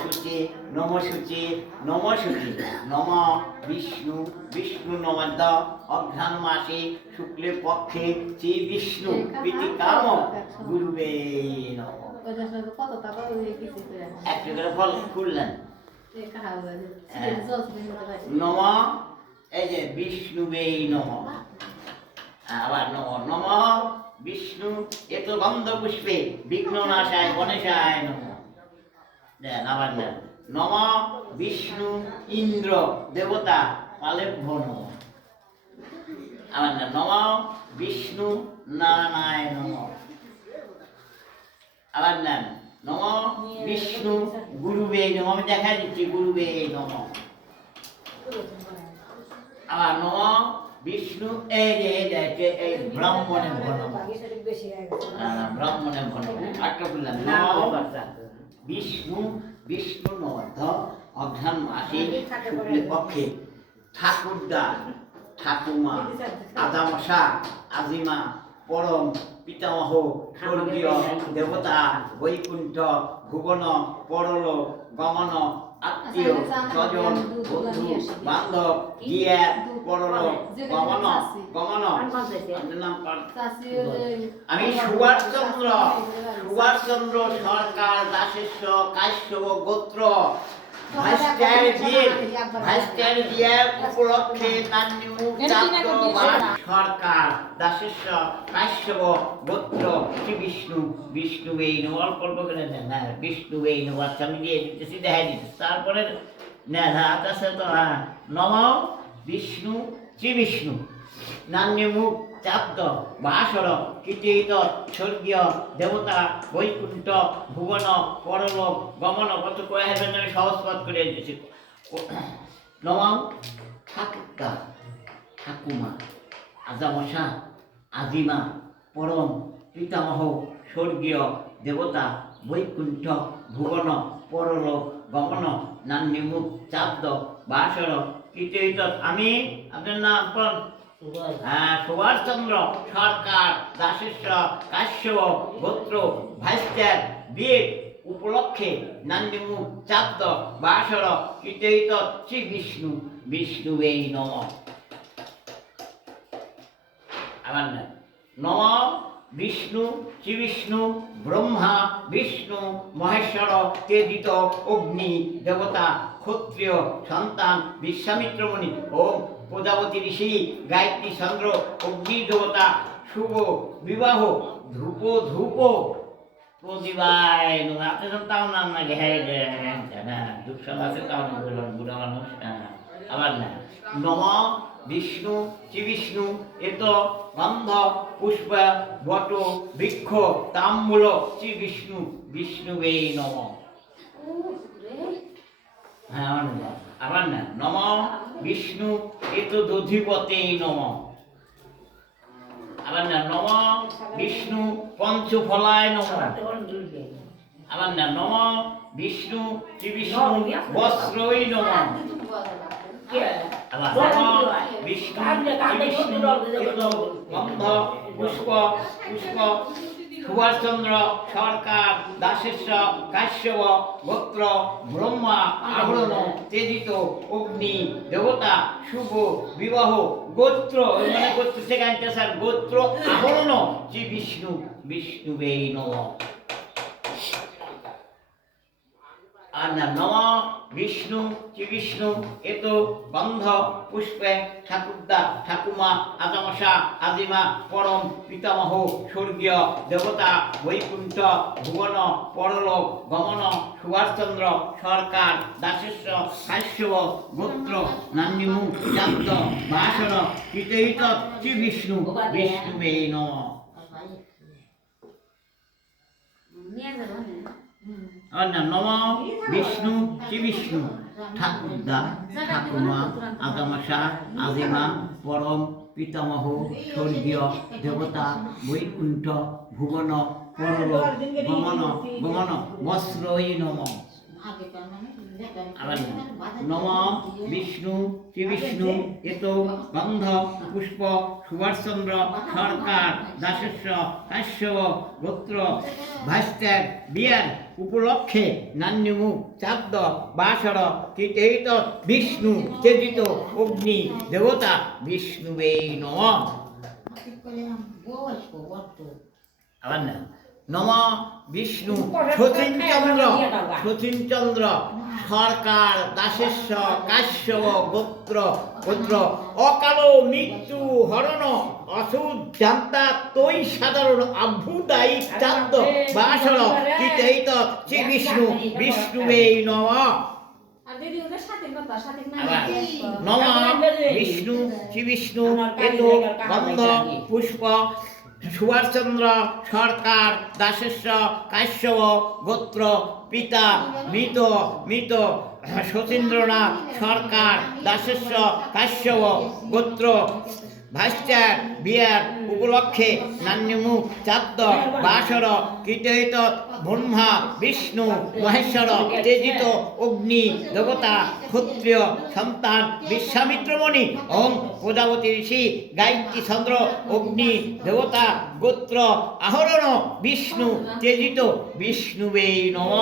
শুচে নম শুচে নম শুচে নম বিষ্ণু বিষ্ণু নমদ্দ অঘ্রাণ মাসে শুক্লে পক্ষে শ্রী বিষ্ণু প্রীতি কাম গুরুবে নম। একটা করে ফল খুললেন নম, এই যে বিষ্ণুবে নম। আবার নম নম বিষ্ণু এত গন্ধ পুষ্পে বিঘ্ন নাশায় গণেশায় নম। দেন আবার দেন নম বিষ্ণু ইন্দ্র দেবতা পালেভ্য নম। আবার দেন নম বিষ্ণু নারায়ণায় নম। আবার দেন নম বিষ্ণু গুরুবে নম। আমি দেখা দিচ্ছি গুরুবে নম। আবার নম বিষ্ণু এই যে এই ব্রাহ্মণে ভো নম। ব্রাহ্মণে ভো নম। আটটা বললাম নম বিষ্ণু বিষ্ণু নমঃ অঘ্রাণ মাসে শুক্লে পক্ষে ঠাকুরদা ঠাকুমা আদামশা আজিমা পরম পিতামহ স্বর্গীয় দেবতা বৈকুণ্ঠ ভুবন পরলোক গমন আত্মীয় স্বজন বন্ধু বান্ধব গিয়া পরলোক গমন গমন। আমি সুভাষচন্দ্র সরকার দাসেশ্ব কাশ্যপ গোত্র ভাইস্টার বিয়ের উপলক্ষে সরকার দাসেশ্ব কাশ্যপ গোত্র শ্রী বিষ্ণু বিষ্ণুবে নম। অল্প অল্প করে নেন। হ্যাঁ বিষ্ণুবে নম। আচ্ছা আমি দিয়ে দিতেছি, দেখাই দিতেছি। তারপরে নেন। হ্যাঁ আচ্ছা তো হ্যাঁ নম বিষ্ণু শ্রী বিষ্ণু নান্যমুখ চাপ্ত বাসর কীর্তিত স্বর্গীয় দেবতা বৈকুণ্ঠ ভুবন পরলোক গমন। কত করে হেবেন আমি সহজপদ করে দিয়েছি। নম ঠাকুরদা ঠাকুমা আজামশা আজিমা পরম পিতামহ স্বর্গীয় দেবতা বৈকুণ্ঠ ভুবন পরলোক গমন নান্যমুখ চাপ্ত বাসর কীর্তিত। আমি আপনার নাম হ্যাঁ সুভাষচন্দ্র সরকার দাসেশ্ব কাশ্যপ গোত্র ভাইস্টার বিয়ের উপলক্ষে নান্যমুখ চাপ্ত বাসর কীর্তিত শ্রী বিষ্ণু বিষ্ণুবে নম। আবার না নম বিষ্ণু শ্রী বিষ্ণু ব্রহ্মা বিষ্ণু মহেশ্বর তেজিত অগ্নি দেবতা ক্ষত্রিয় সন্তান বিশ্বামিত্র মুনি ও প্রজাপতি ঋষি গায়ত্রী চন্দ্র অগ্নি দেবতা শুভ বিবাহ ধ্রুপ ধ্রুপ প্রতিবায়। আপনি তো তাও নাম না হ্যাঁ দুঃসব আছে তাও না বললাম বুড়া মানুষ। আবার না নম বিষ্ণু শ্রী বিষ্ণু এত গন্ধ পুষ্প বট বৃক্ষ তাম্বূল শ্রী বিষ্ণু বিষ্ণুবে নম। হ্যাঁ আবার না নম বিষ্ণু এত দধিপতে নম। আবার না নম বিষ্ণু পঞ্চফলায় নম। আবার না নম বিষ্ণু শ্রী বিষ্ণু বস্ত্রই নম। আবার নম বিষ্ণু শ্রী বিষ্ণু গন্ধ পুষ্প পুষ্প সুভাষচন্দ্র সরকার দাসেশ্ব কাশ্যপ গোত্র ব্রহ্মা আহরণ তেজিত অগ্নি দেবতা শুভ বিবাহ গোত্র মানে গোত্র সেখানটা স্যার গোত্র আহরণ শ্রী বিষ্ণু বিষ্ণুবে নম। আর না নম বিষ্ণু শ্রী বিষ্ণু এত গন্ধ পুষ্পে ঠাকুরদা ঠাকুমা আজামশা আজিমা পরম পিতামহ স্বর্গীয় দেবতা বৈকুণ্ঠ ভুবন পরলোক গমন সুভাষচন্দ্র সরকার দাসেশ্ব কাশ্যপ গোত্র নান্যমুখ চাপ্ত বাসর কীর্তিত শ্রী বিষ্ণু বিষ্ণুবে নম। নম বিষ্ণু শ্রী বিষ্ণু ঠাকুরদা ঠাকুমা আগামশা আজিমা পরম পিতামহ স্বর্গীয় দেবতা বৈকুণ্ঠ ভুবন পরলোক গমন গমন বস্ত্রই নম। আবার নম বিষ্ণু শ্রী বিষ্ণু এত গন্ধ পুষ্প সুভাষচন্দ্র সরকার দাসস্য কাশ্যপ গোত্র ভাস্ত্যাগ বিয়ার উপলক্ষে নান্যমুখ চাদ্দ বাসর কীর্তিত বিষ্ণু চেজিত অগ্নি দেবতা বিষ্ণুবে নম আবার না নম বিষ্ণু শচীনচন্দ্র সরকার দাসেশ্ব কাশ্যপ গোত্র গোত্র অকাল মৃত্যু হরণ অসুদ জান্তা তৈ সাধারণ আভ্যুদায়ী চান্দ বাসর কীর্তিত শ্রী বিষ্ণু বিষ্ণুবে নম নম বিষ্ণু শ্রী বিষ্ণু এত গন্ধ পুষ্প সুভাষচন্দ্র সরকার দাসেশ্ব কাশ্যপ গোত্র পিতা মৃত মৃত শচীন্দ্রনাথ সরকার দাসেশ্ব কাশ্যপ গোত্র ভাস্ত্যাগ বিয়ার উপলক্ষে নান্যমুখ চাদ্দ বাসর কীর্তিত ব্রহ্মা বিষ্ণু মহেশ্বর তেজিত অগ্নি দেবতা ক্ষত্রিয় সন্তান বিশ্বামিত্রমণি ওম প্রজাপতি ঋষি গায়ত্রী চন্দ্র অগ্নি দেবতা গোত্র আহরণ বিষ্ণু তেজিত বিষ্ণুবে নম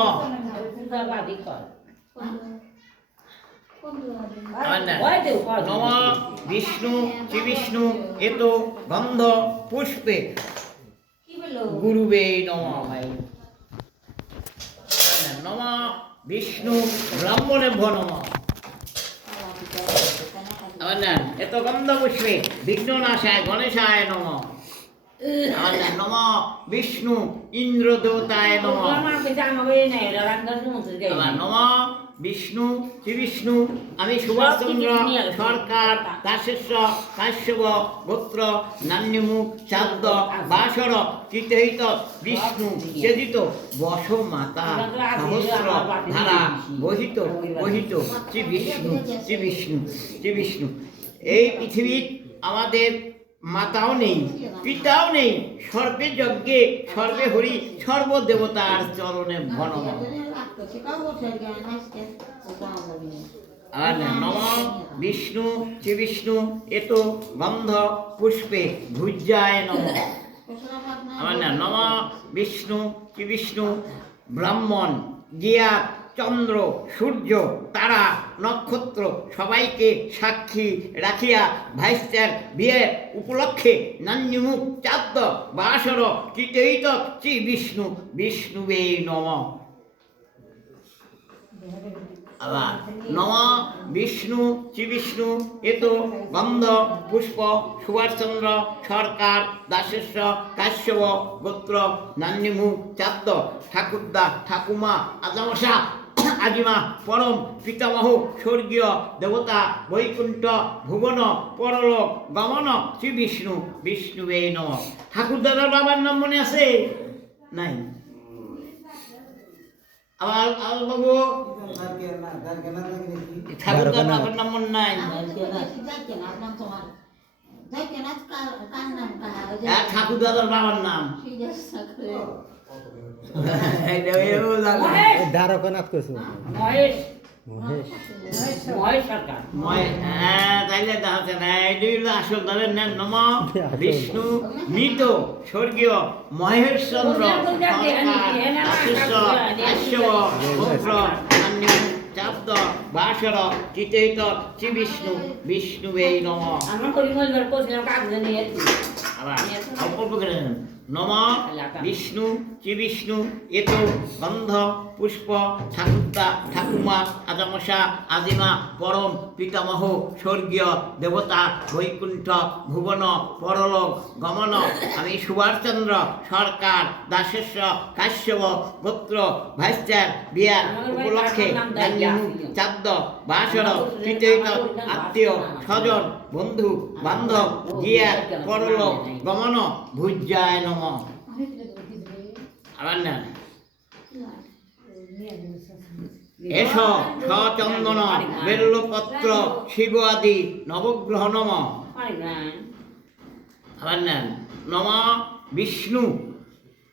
নম বিষ্ণু শ্রী বিষ্ণু এত গন্ধ পুষ্পে গুরুবে নম নম বিষ্ণু ব্রাহ্মণেভ্য নম এত গন্ধ পুষ্পে বিঘ্ননাশায় গণেশায় নম নম বিষ্ণু ইন্দ্র দেবতায় নম নম বিষ্ণু শ্রী বিষ্ণু আমি সুভাষচন্দ্র সরকার দাসেশ্ব কাশ্যপ গোত্র নান্যমুখ চাদ্দ বাসর কীর্তিত বিষ্ণু চেজিত বস মাতা সহস্র ধারা বহিত বহিত শ্রী বিষ্ণু শ্রী বিষ্ণু শ্রী বিষ্ণু এই পৃথিবীর আমাদের মাতাও নেই পিতাও নেই সর্বে যজ্ঞে সর্বে হরি সর্বদেবতার চরণে ভনম আর নম বিষ্ণু শ্রী বিষ্ণু এত গন্ধ পুষ্পে ভুজ্যায় নম আমার নম বিষ্ণু শ্রী বিষ্ণু ব্রাহ্মণ গিয়া চন্দ্র সূর্য তারা নক্ষত্র সবাইকে সাক্ষী রাখিয়া ভাস্ত্যাগ বিয়ের উপলক্ষে নান্যমুখ চাদ্দ বাসর কীর্তিত শ্রী বিষ্ণু বিষ্ণুবে নম আবার নম বিষ্ণু শ্রী বিষ্ণু এত গন্ধ পুষ্প সুভাষচন্দ্র সরকার দাসেশ্ব কাশ্যপ গোত্র নান্যমুখ চাদ্দ ঠাকুরদা ঠাকুমা আজামশা আজিমা পরম পিতামহ স্বর্গীয় দেবতা বৈকুণ্ঠ ভুবন পরলোক গমন শ্রী বিষ্ণু বিষ্ণুবে নম ঠাকুরদাদার বাবার নাম মনে আছে নাই আবার বাবু ঠাকুরদার বাবার নাম মনে নাই ঠাকুরদাদার বাবার নাম দ্বারকানাথ কইছো মহেশ মহেশ মহেশ সরকার তাইলে আসল ধরেন নম বিষ্ণু মৃত স্বর্গীয় মহেশ চন্দ্র চাব্দ বাসর কীর্তিত শ্রী বিষ্ণু বিষ্ণুবে নম নম বিষ্ণু শ্রী বিষ্ণু এত গন্ধ পুষ্প ঠাকুরদা ঠাকুমা আজামশা আজিমা পরম পিতামহ স্বর্গীয় দেবতা বৈকুণ্ঠ ভুবন পরলোক গমন আমি সুভাষচন্দ্র সরকার দাসেশ্ব কাশ্যপ গোত্র ভাস্ত্যাগ বিয়ার উপলক্ষে চাদ্দ বাসর কীর্তিত আত্মীয় স্বজন বন্ধু বান্ধব গিয়ার পরলোক গমন ভুজ্যায় নম আবার না এস সচন্দন বেল্লপত্র শিব আদি নবগ্রহ নম আবার না নম বিষ্ণু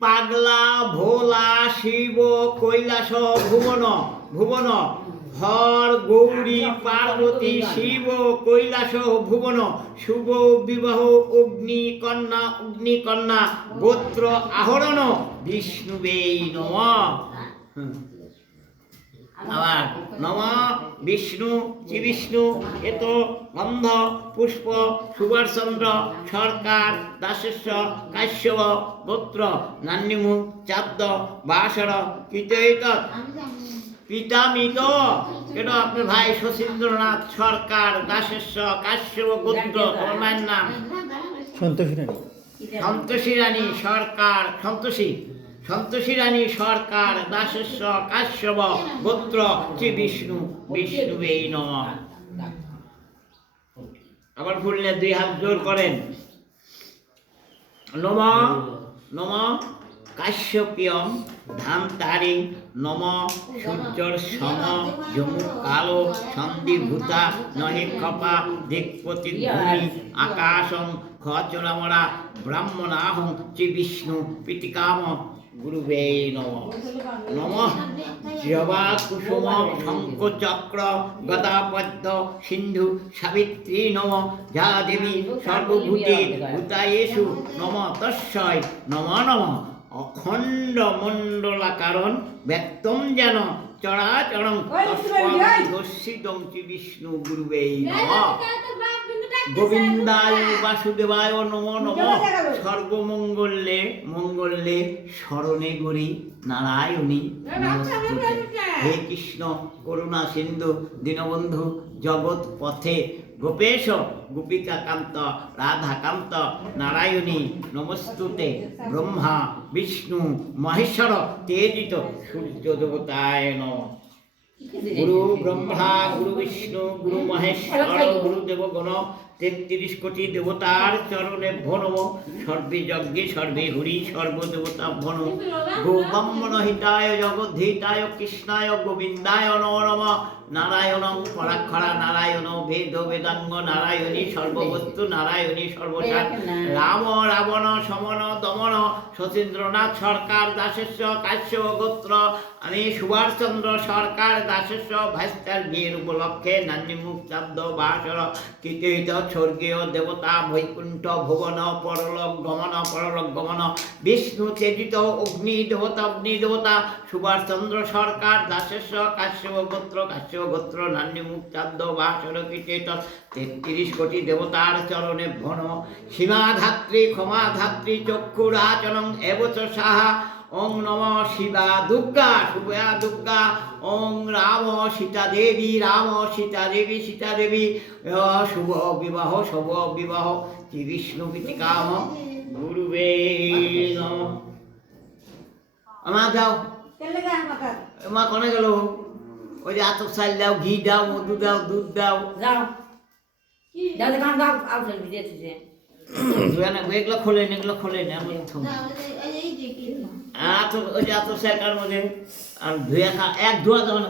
পাগলা ভোলা শিব কৈলাস ভুবন ভুবন হর গৌরী পার্বতী শিব কৈলাস ভুবন শুভ বিবাহ অগ্নি কন্যা গোত্র আহরণ বিষ্ণুবে নমঃ। আবার নম বিষ্ণু শ্রীবিষ্ণু এত গন্ধ পুষ্প সুভাষচন্দ্র সরকার দাসস্য কাশ্যপ গোত্র নান্যমু চাদ্দ বাসর কীর্তয়িত পিতামিত। এটা আপনার ভাই শচীন্দ্রনাথ সরকার দাসস্য কাশ্যপ গোত্র। তোমার মায়ের নাম সন্তোষী রানী। সন্তোষী রানী সরকার সন্তোষী রানী সরকার দাসস্য কাশ্যপ গোত্র শ্রী বিষ্ণু বিষ্ণুবে নমঃ। আবার ফুললে 2 হাত জোর করেন। নম নম কাশ্যপিয়ম ধামতারি নম সূর্যর সম যমু কালো সন্ধিভূতা নহে কপা দিকপতি ভূমি আকাশং খচরামরা ব্রাহ্মণাহং শ্রী বিষ্ণু প্রীতিকাম গুরুবে নমঃ। নমঃ জবা কুসুম শঙ্খ চক্র গদা পদ্ম সিন্ধু সাবিত্রী নম যা দেবী সর্বভূতে ভূতায়েষু নম তস্যৈ নম নম অখণ্ড মণ্ডলাকারণ ব্যক্তম যেন চরাচরং তস্মৈ দর্শিতং শ্রী বিষ্ণু গুরুবে নমঃ। গোবিন্দায় বাসুদেবায় নমো নমঃ। সর্বমঙ্গলে মঙ্গলে শরণে গরি নারায়ণী নমস্তুতে। হে কৃষ্ণ করুণা সিন্ধু দীনবন্ধু জগৎ পথে গোপেশ গোপিকা কান্ত রাধাকান্ত নারায়ণী নমস্তুতে। ব্রহ্মা বিষ্ণু মহেশ্বর তেজিত সূর্য দেবতায় নমঃ। গুরু ব্রহ্মা গুরু বিষ্ণু গুরু মহেশ্বর গুরুদেব গণ 33 কোটি দেবতার চরণে ভনম। সর্বে যজ্ঞে সর্বে হরি সর্বদেবতা ভন। গো ব্রাহ্মণ হিতায় জগদ্ধিতায় কৃষ্ণায় গোবিন্দায় নমো নমঃ। নারায়ণং পরাক্ষরা নারায়ণ বেদ বেদাঙ্গ নারায়ণী সর্ববস্তু নারায়ণী সর্বসার। রাম রাবণ সমন দমন শচীন্দ্রনাথ সরকার দাসস্য কাশ্যপ গোত্র। আমি সুভাষচন্দ্র সরকার দাসস্য ভাস্তার বিয়ের উপলক্ষে নান্যমুখ চাদ্দ বাসর কীর্তিত স্বর্গীয় দেবতা বৈকুণ্ঠ ভুবন পরলোক গমন বিষ্ণু তেজিত অগ্নি দেবতা সুভাষচন্দ্র সরকার দাসস্য কাশ্যপ গোত্র নান্যমুখ চাদ্দ বাসর কীর্তিত 33 কোটি দেবতার চরণে ভন। সীমা ধাত্রী ক্ষমা ধাত্রী চক্ষুরাচনং এবচ সাহা। ওং নম শিবা দুর্গা শুভয়া দুর্গা। ওং রাম সীতা দেবী শুভ বিবাহ শ্রী বিষ্ণু প্রীতিকাম গুরুবে নমঃ। আমার দাও মা কোনে গেল? ওই যে আতপ চাল দাও, ঘি দাও, মধু দাও, দুধ দাও। যাও যাও কাম দাও আউট দিয়েছে। এগুলো খোলেন আমি ওই যে আতপ চাল মধ্যে আর ধুয়ে এক ধোয়া যাবে না।